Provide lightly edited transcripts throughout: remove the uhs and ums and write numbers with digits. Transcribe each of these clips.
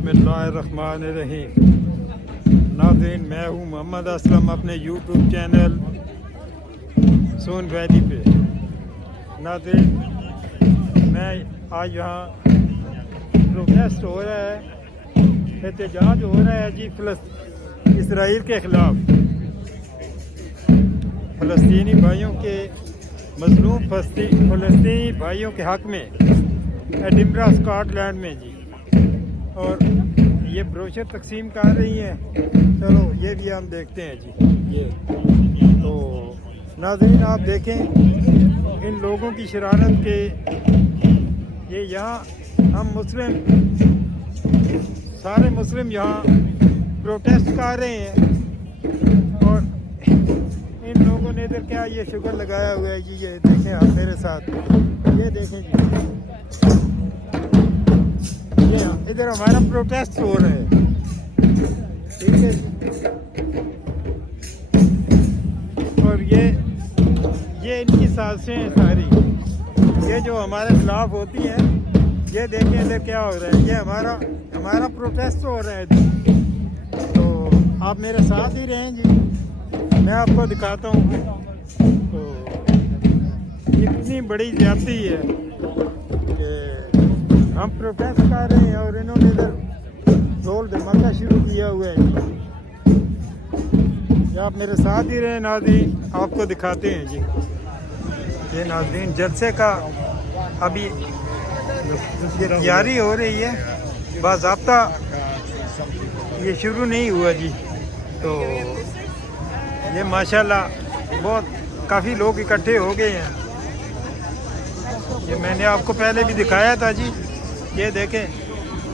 बिस्मिल्लाहिर्रहमानिर्रहीम। नाज़रीन, मैं हूँ मोहम्मद असलम अपने यूट्यूब चैनल सोन वैली पे। नाज़रीन, मैं आज यहाँ प्रोटेस्ट हो रहा है, एहतजाज हो रहा है जी इसराइल के ख़िलाफ़। फ़लस्तीनी भाइयों के मज़लूम फ़लस्तीनी भाइयों के हक़ में एडिनबरा स्कॉटलैंड में जी, और ये ब्रोशर तकसीम कर रही हैं। चलो ये भी हम देखते हैं जी। ये तो नाज़रीन, आप देखें इन लोगों की शरारत के, ये यहाँ हम मुस्लिम, सारे मुस्लिम यहाँ प्रोटेस्ट कर रहे हैं, और इन लोगों ने इधर क्या ये शुगर लगाया हुआ है जी। ये देखें आप मेरे साथ, ये देखें जी, ये इधर हमारा प्रोटेस्ट हो रहा है, ठीक है। और ये इनकी साजिशें हैं सारी, ये जो हमारे खिलाफ होती हैं। ये देखें इधर क्या हो रहा है, ये हमारा प्रोटेस्ट हो रहा है जी। तो आप मेरे साथ ही रहें जी, मैं आपको दिखाता हूँ। तो इतनी बड़ी ज्यादती है कि हम प्रोटेस्ट कर रहे हैं और इन्होंने इधर ढोल धमाका शुरू किया हुआ है। आप मेरे साथ ही रहे नाज़रीन, आपको दिखाते हैं जी। ये नाज़रीन, जलसे का अभी तैयारी हो रही है, बाज़ाब्ता ये शुरू नहीं हुआ जी। तो ये माशाल्लाह बहुत काफ़ी लोग इकट्ठे हो गए हैं। ये मैंने आपको पहले भी दिखाया था जी। ये देखें,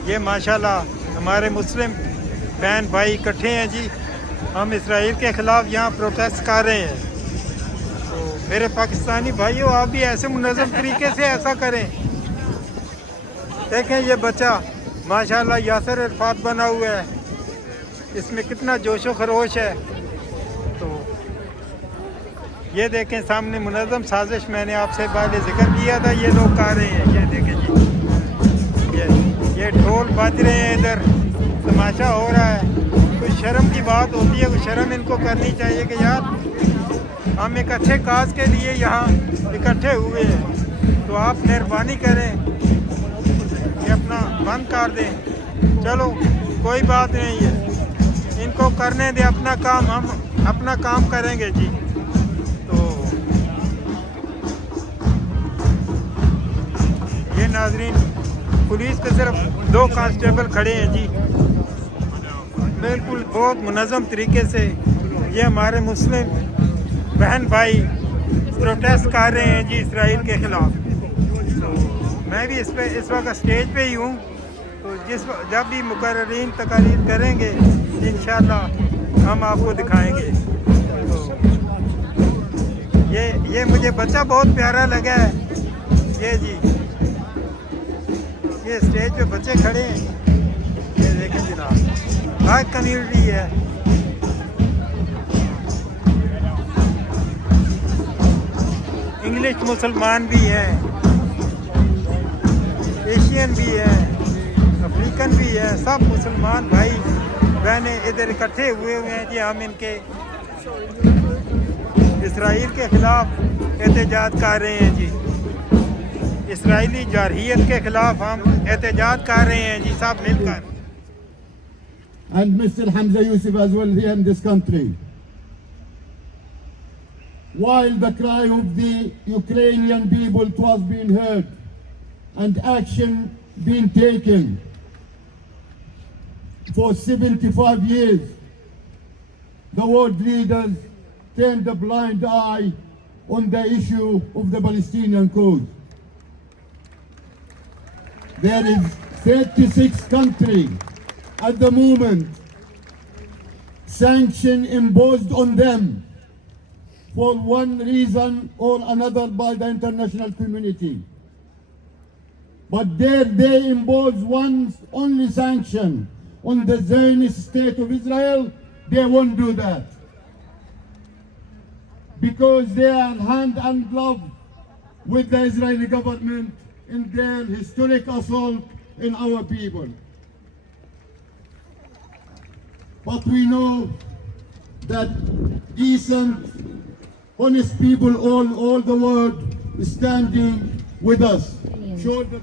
ये माशाल्लाह हमारे मुस्लिम बहन भाई इकट्ठे हैं जी। हम इसराइल के ख़िलाफ़ यहाँ प्रोटेस्ट कर रहे हैं। तो मेरे पाकिस्तानी भाइयों, आप भी ऐसे मुनज़्ज़म तरीके से ऐसा करें। देखें ये बच्चा माशाल्लाह यासर अरफात बना हुआ है, इसमें कितना जोशो खरोश है। तो ये देखें सामने मुनज़्ज़म साजिश, मैंने आपसे पहले जिक्र किया था, ये लोग कर रहे हैं। ये देखें जी, ये ढोल बज रहे हैं, इधर तमाशा हो रहा है। कुछ शर्म की बात होती है, कुछ शर्म इनको करनी चाहिए कि यार हम एक अच्छे काज के लिए यहाँ इकट्ठे हुए हैं। तो आप मेहरबानी करें कि अपना बंद कर दें। चलो कोई बात नहीं है, इनको करने दें अपना काम, हम अपना काम करेंगे जी। तो ये नाज़रीन, पुलिस के सिर्फ 2 कांस्टेबल खड़े हैं जी, बिल्कुल बहुत मुनज़्ज़म तरीके से ये हमारे मुस्लिम बहन भाई प्रोटेस्ट कर रहे हैं जी इसराइल के ख़िलाफ़। तो मैं भी इस वक्त स्टेज पे ही हूँ। तो जब भी मुकर्ररीन तकारीर करेंगे इंशाअल्लाह हम आपको दिखाएंगे। तो ये मुझे बच्चा बहुत प्यारा लगा है। ये जी, ये स्टेज पे बच्चे खड़े हैं, ये देखें जनाब, ब्लैक कम्युनिटी है। इंग्लिश मुसलमान भी हैं, एशियन भी हैं, अफ्रीकन भी है, सब मुसलमान भाई बहनें इधर इकट्ठे हुए हैं जी। हम इनके इसराइल के ख़िलाफ़ एहतजाज कर रहे हैं जी, इसराइली जारहियत के ख़िलाफ़ हम एहतजाज कर रहे हैं जी, सब मिलकर। And Mr. Hamza Yusuf as well here in this country. While the cry of the Ukrainian people was being heard and action being taken for 75 years, the world leaders turned a blind eye on the issue of the Palestinian cause. There is 36 countries at the moment sanction imposed on them for one reason or another by the international community. But dare they impose one only sanction on the Zionist state of Israel? They won't do that, because they are hand and glove with the Israeli government in their historic assault in our people. but we know that decent, honest people all the world is standing with us. Shoulder.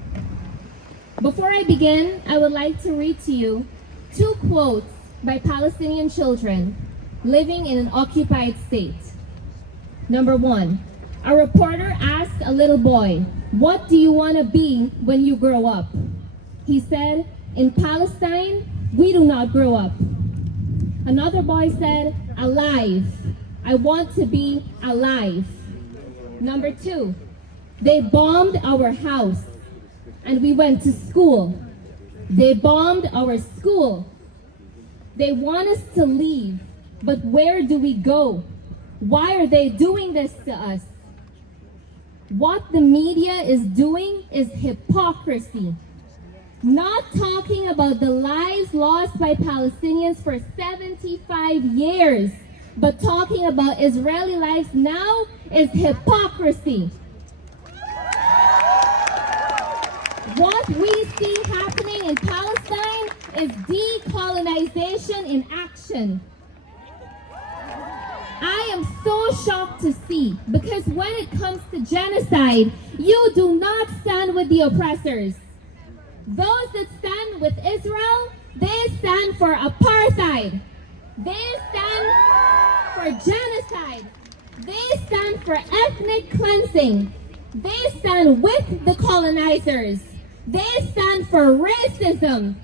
Before I begin, I would like to read to you 2 quotes by Palestinian children living in an occupied state. Number 1, a reporter asked a little boy, "What do you want to be when you grow up?" He said, "In Palestine, we do not grow up." Another boy said, "Alive. I want to be alive." Number 2, they bombed our house and we went to school. They bombed our school. They want us to leave, but where do we go? Why are they doing this to us? What the media is doing is hypocrisy. Not talking about the lives lost by Palestinians for 75 years, but talking about Israeli lives now is hypocrisy. What we see happening in Palestine is decolonization in action. I am so shocked to see, because when it comes to genocide, you do not stand with the oppressors. Those that stand with Israel, they stand for apartheid. They stand for genocide. They stand for ethnic cleansing. They stand with the colonizers. They stand for racism.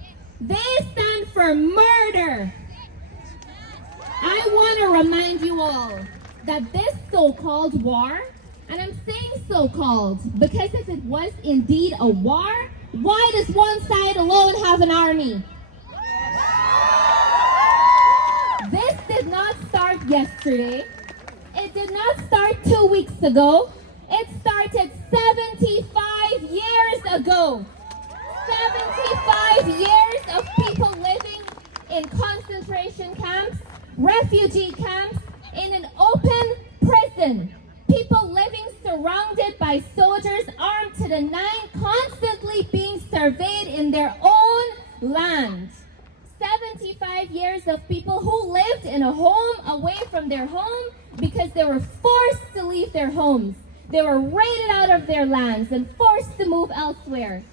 They stand for murder. I want to remind you all that this so-called war, and I'm saying so-called because if it was indeed a war, why does one side alone have an army? This did not start yesterday. It did not start 2 weeks ago. It started 75 years ago. 75 years of people living in concentration camps, refugee camps, in an open prison. People living surrounded by soldiers armed to the nine, constantly being surveyed in their own land. 75 years of people who lived in a home away from their home because they were forced to leave their homes. They were raided out of their lands and forced to move elsewhere.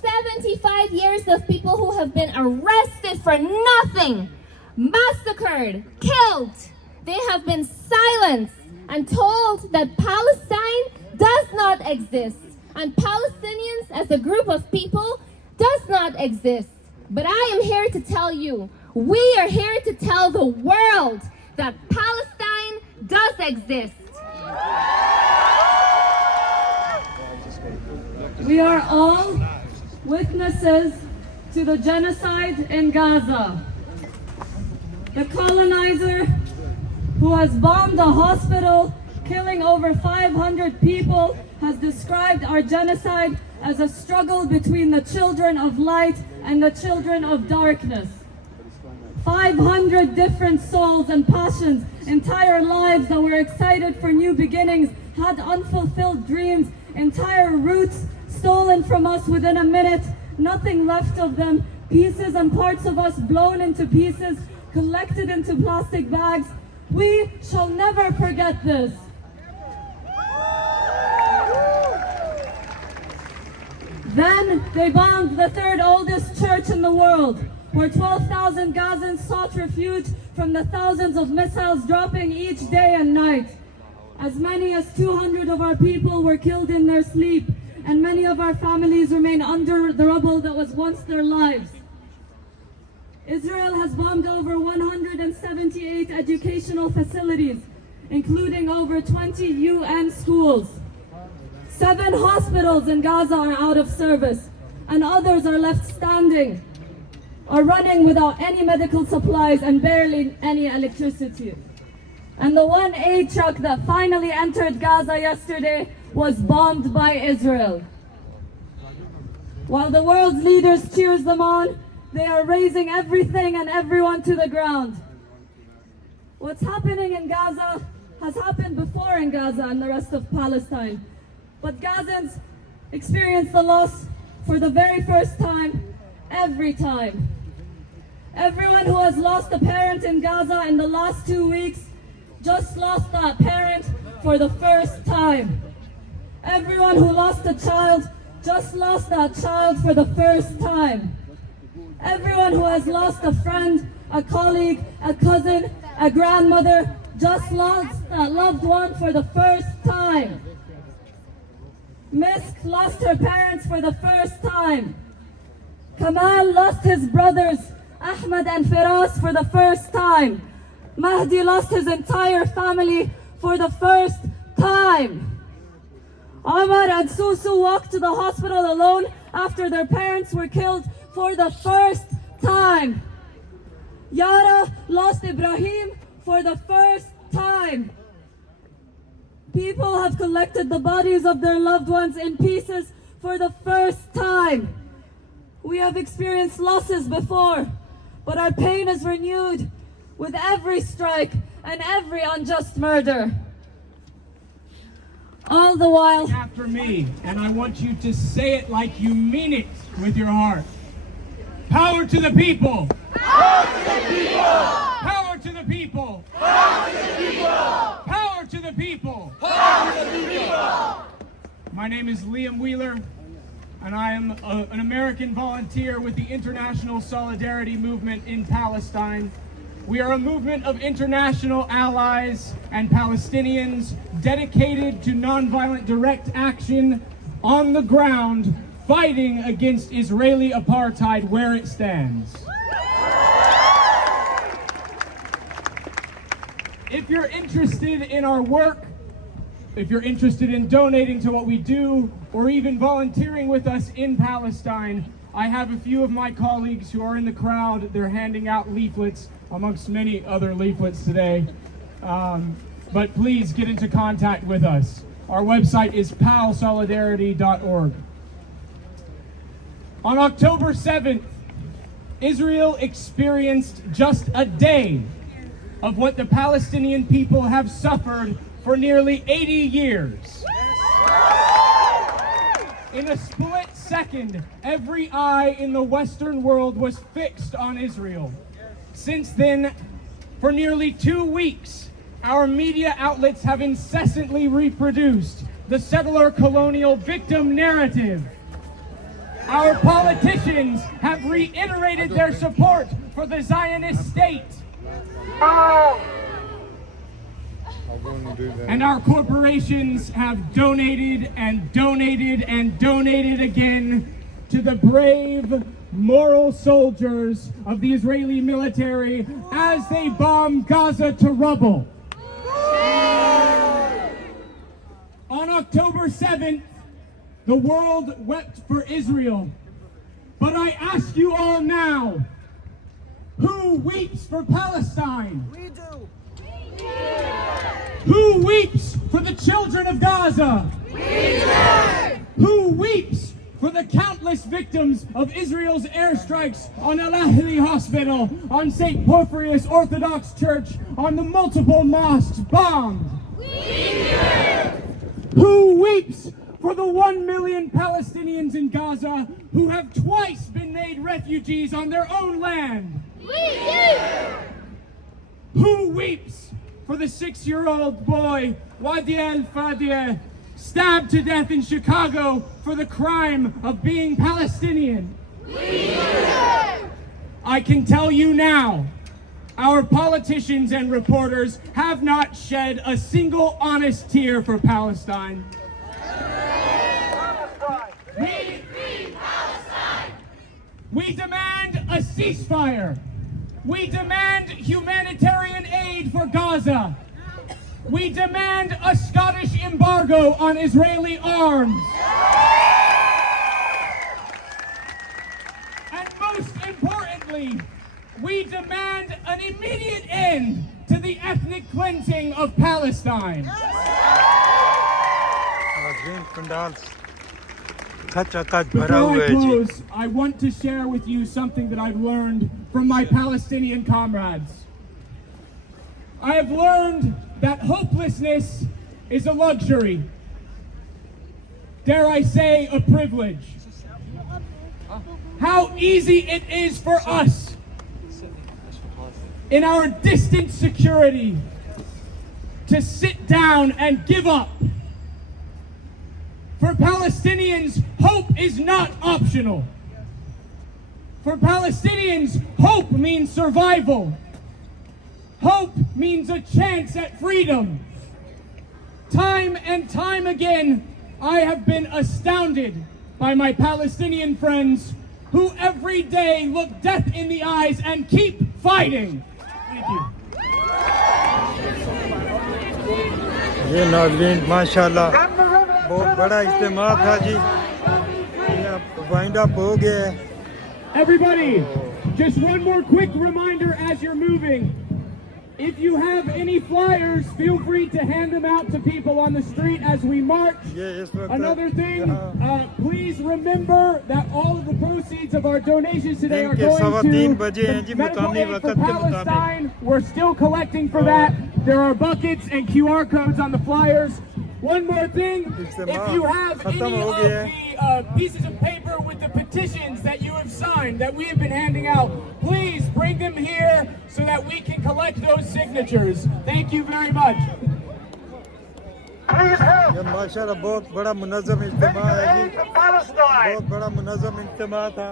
75 years of people who have been arrested for nothing, massacred, killed. They have been silenced and told that Palestine does not exist, and Palestinians as a group of people does not exist. But I am here to tell you, we are here to tell the world that Palestine does exist. We are all witnesses to the genocide in Gaza. The colonizer who has bombed a hospital, killing over 500 people, has described our genocide as a struggle between the children of light and the children of darkness. 500 different souls and passions, entire lives that were excited for new beginnings, had unfulfilled dreams, entire roots stolen from us within a minute, nothing left of them, pieces and parts of us blown into pieces, collected into plastic bags. We shall never forget this. Then they bombed the third oldest church in the world, where 12,000 Gazans sought refuge from the thousands of missiles dropping each day and night. As many as 200 of our people were killed in their sleep, and many of our families remain under the rubble that was once their lives. Israel has bombed over 178 educational facilities, including over 20 UN schools. 7 hospitals in Gaza are out of service, and others are left standing, or running without any medical supplies and barely any electricity. And the one aid truck that finally entered Gaza yesterday was bombed by Israel. While the world's leaders cheers them on, they are razing everything and everyone to the ground. What's happening in Gaza has happened before in Gaza and the rest of Palestine. But Gazans experience the loss for the very first time, every time. Everyone who has lost a parent in Gaza in the last 2 weeks just lost that parent for the first time. Everyone who lost a child just lost that child for the first time. Everyone who has lost a friend, a colleague, a cousin, a grandmother just lost that loved one for the first time. Misk lost her parents for the first time. Kamal lost his brothers, Ahmed and Firas, for the first time. Mahdi lost his entire family for the first time. Omar and Susu walked to the hospital alone after their parents were killed for the first time. Yara lost Ibrahim for the first time. People have collected the bodies of their loved ones in pieces for the first time. We have experienced losses before, but our pain is renewed with every strike and every unjust murder. All the while, after me, and I want you to say it like you mean it with your heart. Power to the people! Power to the people! Power to the people! Power to the people! Power to the people! Power to the people! My name is Liam Wheeler, and I am an American volunteer with the International Solidarity Movement in Palestine. We are a movement of international allies and Palestinians dedicated to nonviolent direct action on the ground, fighting against Israeli apartheid where it stands. If you're interested in our work, if you're interested in donating to what we do, or even volunteering with us in Palestine, I have a few of my colleagues who are in the crowd. They're handing out leaflets, amongst many other leaflets today. But please get into contact with us. Our website is palsolidarity.org. On October 7th, Israel experienced just a day of what the Palestinian people have suffered for nearly 80 years. In a split second, every eye in the Western world was fixed on Israel. Since then, for nearly 2 weeks, our media outlets have incessantly reproduced the settler colonial victim narrative. Our politicians have reiterated their support for the Zionist state. And our corporations have donated and donated and donated again to the brave, moral soldiers of the Israeli military as they bomb Gaza to rubble. On October 7th, the world wept for Israel. But I ask you all now, who weeps for Palestine? We do. Who weeps for the children of Gaza? We do. Who weeps for the countless victims of Israel's airstrikes on Al Ahli Hospital, on St. Porphyrius Orthodox Church, on the multiple mosques bombed? We do. Who weeps for the 1 million Palestinians in Gaza who have twice been made refugees on their own land? We do. Who weeps for the 6-year-old boy, Wadi al-Fadiyeh, stabbed to death in Chicago for the crime of being Palestinian? We do. I can tell you now, our politicians and reporters have not shed a single honest tear for Palestine. We free Palestine! We demand a ceasefire. We demand humanitarian aid for Gaza. We demand a Scottish embargo on Israeli arms. And most importantly, we demand an immediate end to the ethnic cleansing of Palestine. Before I close, I want to share with you something that I've learned from my Palestinian comrades. I have learned that hopelessness is a luxury. Dare I say, a privilege. How easy it is for us in our distant security to sit down and give up. For Palestinians, hope is not optional. For Palestinians, hope means survival. Hope means a chance at freedom. Time and time again, I have been astounded by my Palestinian friends who every day look death in the eyes and keep fighting. Thank you. ये नाज़रीन माशाल्लाह बहुत बड़ा इज्तिमा था जी, wind up हो गया है। Everybody, just one more quick reminder as you're moving. If you have any flyers, feel free to hand them out to people on the street as we march. Another thing, please remember that all of the proceeds of our donations today are going to the medical aid for Palestine. We're still collecting for that. There are buckets and QR codes on the flyers. One more thing, if you have any of the pieces of paper with the petitions that you have signed, that we have been handing out, please bring them here so that we can collect those signatures. Thank you very much. ये माशाल्लाह बहुत बड़ा मुनज़्ज़म इज्तिमा है जी, बहुत बड़ा मुनज़्ज़म इज्तिमा था।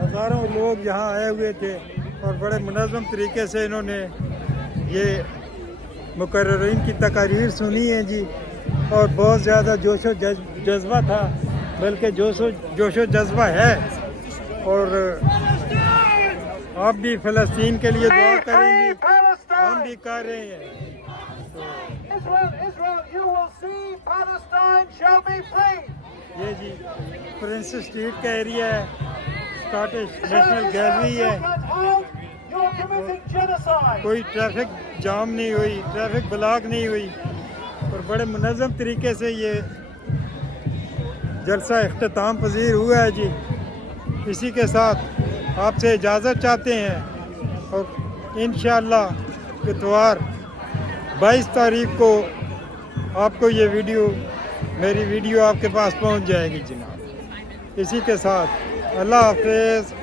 हज़ारों लोग यहाँ आए हुए थे और बड़े मुनज़्ज़म तरीके से इन्होंने ये मुकर्ररीन की तकारीर सुनी है जी, और बहुत ज़्यादा जोशो जज्बा था, बल्कि जोशो जज्बा है। और आप भी फ़लस्तीन के लिए दुआ करेंगे, हम भी कर रहे हैं। Israel, you will see Palestine shall be free. ये जी प्रिंस स्ट्रीट का एरिया है, स्कॉटिश नेशनल गैलरी है। You are committing genocide. कोई ट्रैफिक जाम नहीं हुई, ट्रैफिक ब्लॉक नहीं हुई, और बड़े मुनज़्ज़म तरीके से ये जलसा इख्तिताम पजीर हुआ है जी। इसी के साथ आपसे इजाज़त चाहते हैं, और इंशाअल्लाह इतवार 22 तारीख को आपको ये वीडियो, मेरी वीडियो आपके पास पहुंच जाएगी जनाब। इसी के साथ अल्लाह हाफ़िज़।